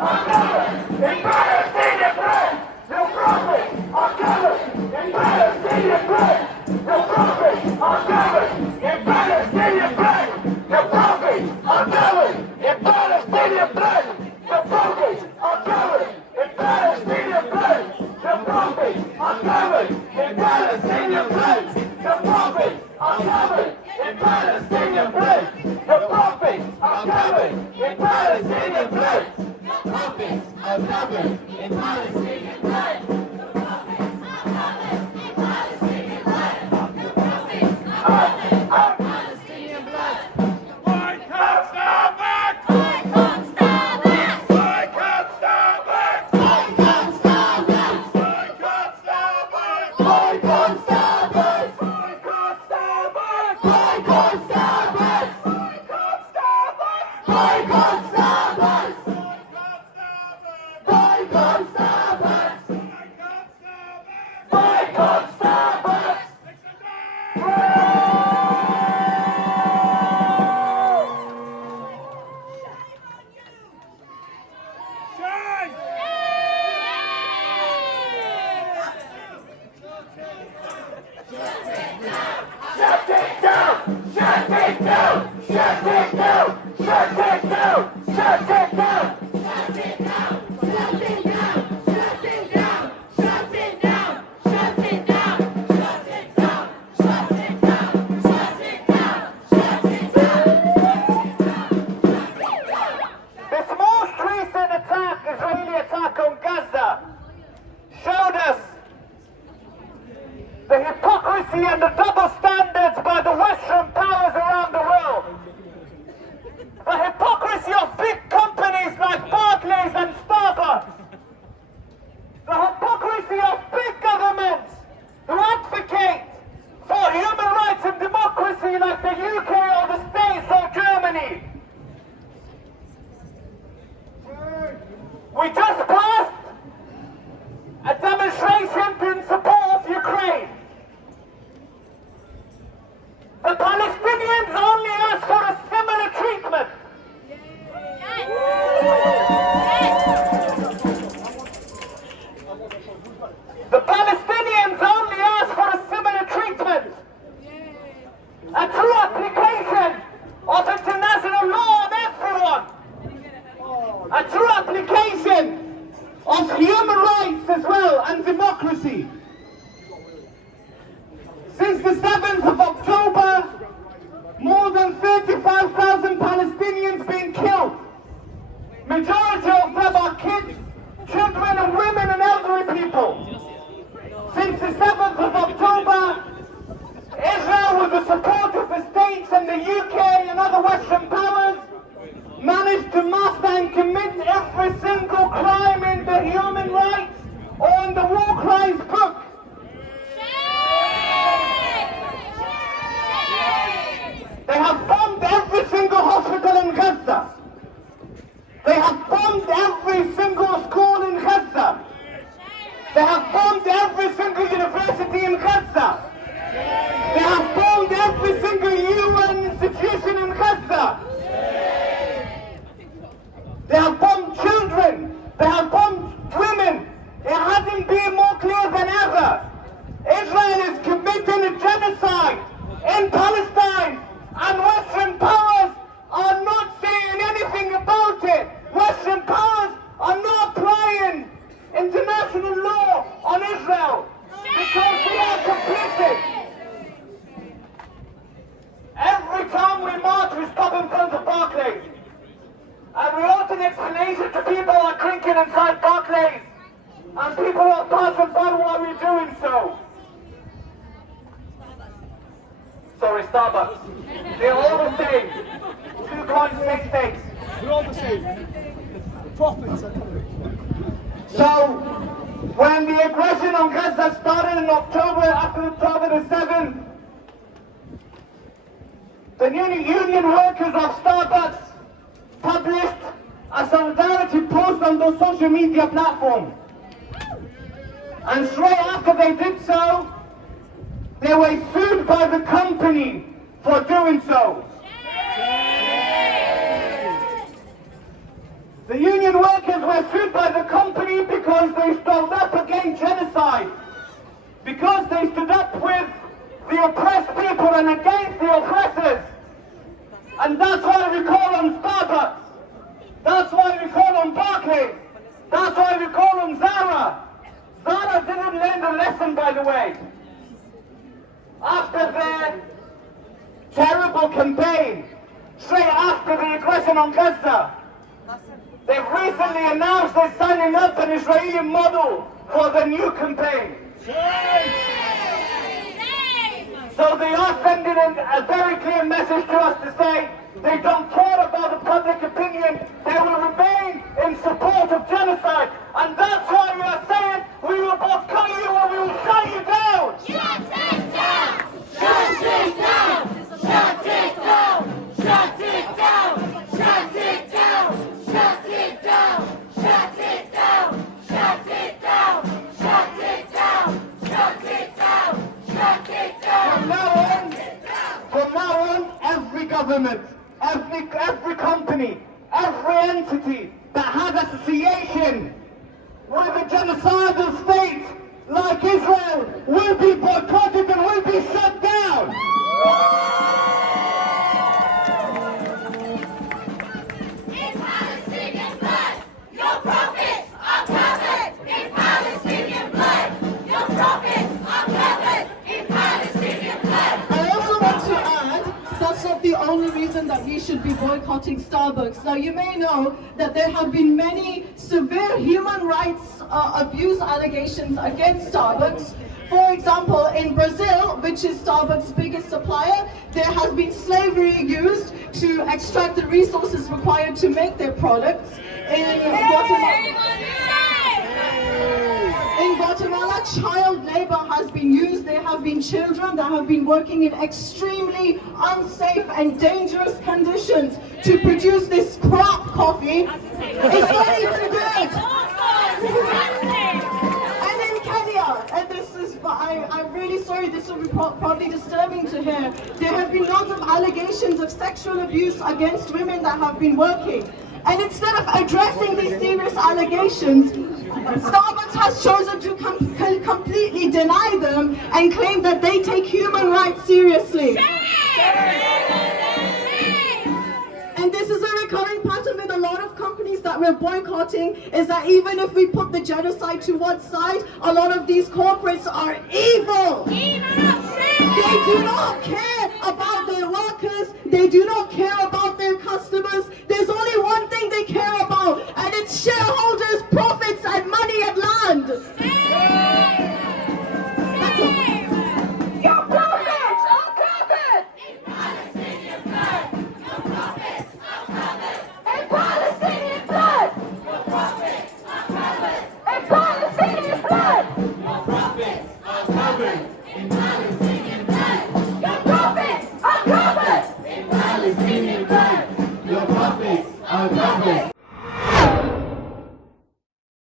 are covered in Palestinian blood. Your prophets are covered in Palestinian blood. Your prophets are covered in Palestinian blood. Your prophets are covered in Palestinian blood. Your prophets are covered in Palestinian blood. Your prophets are covered in Palestinian blood. Your prophets are covered in Palestinian blood. Your prophets are covered in Palestinian blood. Your prophets are covered in Palestinian blood. Your prophets are covered in Palestinian blood. Your prophets are covered in Palestinian blood. I can't stand back! I can't stand back! I can't stand back! I can't stand back! I can't stand back! I can't stand back! I can't stand back! I can't stand back! I can't stand back! I can't stand back! I can't stand back! Shut it down! Shut it down! Shut it down! Shut it down! Shut it down! Shut it down! Shut it down! Shut it down! Shut it down! Shut it down! Shut it down! Shut it down! Shut it down! Shut it down! This most recent attack, Israeli attack on Gaza, showed us the hypocrisy and the double standards by the Western powers around the world. The hypocrisy of big companies like Barclays and Starbucks. The hypocrisy of big governments who advocate for human rights and democracy like the UK or the States or Germany. We just passed a demonstration in support of Ukraine. The Palestinians only asked for a similar treatment. The Palestinians only asked for a similar treatment. A true application of international law on everyone. A true application of human rights as well and democracy. Since the 7th of October, more than 35,000 Palestinians being killed. Majority of them are kids, children and women and elderly people. Since the 7th of October, Israel, with the support of the States and the UK and other Western powers, managed to master and commit every single crime in the human rights or in the war crimes book. They have bombed every single hospital in Gaza. They have bombed every single school in Gaza. They have bombed every single university in Gaza. They have bombed every single UN institution in Gaza. They have bombed children. They have bombed women. It hasn't been more clear than ever. Israel is committing a genocide in Palestine, and Western powers are not saying anything about it. Western powers are not applying international law on Israel because they are complicit. Every time we march, we stop in front of Barclays. And we offer an explanation to people who are drinking inside Barclays. And people are passing by while we're doing so. Sorry, Starbucks. They're all the same. 2 coins, 6 fakes. They're all the same. The profits are coming. So, when the aggression on Gaza started in October, after October the 7th, the union workers of Starbucks published a solidarity post on the social media platform. And straight after they did so, they were sued by the company for doing so. The union workers were were sued by the company because they stood up against genocide. Because they stood up with the oppressed people and against the oppressors. And that's why we call them Starbucks. That's why we call them Barclays. That's why we call them Zara. Zara didn't learn the lesson, by the way. After their terrible campaign, straight after the aggression on Gaza, they've recently announced they're signing up an Israeli model for the new campaign. So they are sending a very clear message to us to say they don't care about the public opinion. They will remain in support of genocide. And that's why we are saying we will boycott you or we will shut you down. Shut it down! Shut it down! Shut it down! Shut it down! Shut it down! Shut it down! Shut it down! Shut it down! Shut it down! Shut it down! Shut it down! From now on, every government, every company, every entity that has association with a genocidal state like Israel will be boycotted and will be shut down. In Palestinian blood, your profits are covered. In Palestinian blood, your profits are covered. In Palestinian blood. I also want to add, that's not the only reason that we should be boycotting Starbucks. Now, you may know that there have been many severe human rights abuse allegations against Starbucks. For example, in Brazil, which is Starbucks' biggest supplier, there has been slavery used to extract the resources required to make their products. In Guatemala, child labor has been used. There have been children that have been working in extremely unsafe and dangerous conditions to produce this crap coffee. It's not even good. And in Kenya, and this is, I'm really sorry, this will be probably disturbing to hear, there have been lots of allegations of sexual abuse against women that have been working. And instead of addressing these serious allegations, Starbucks has chosen to completely deny them and claim that they take human rights seriously. And this is a recurring pattern with a lot of companies that we're boycotting, is that even if we put the genocide to one side, a lot of these corporates are evil. They do not care about their workers. They do not care about their customers.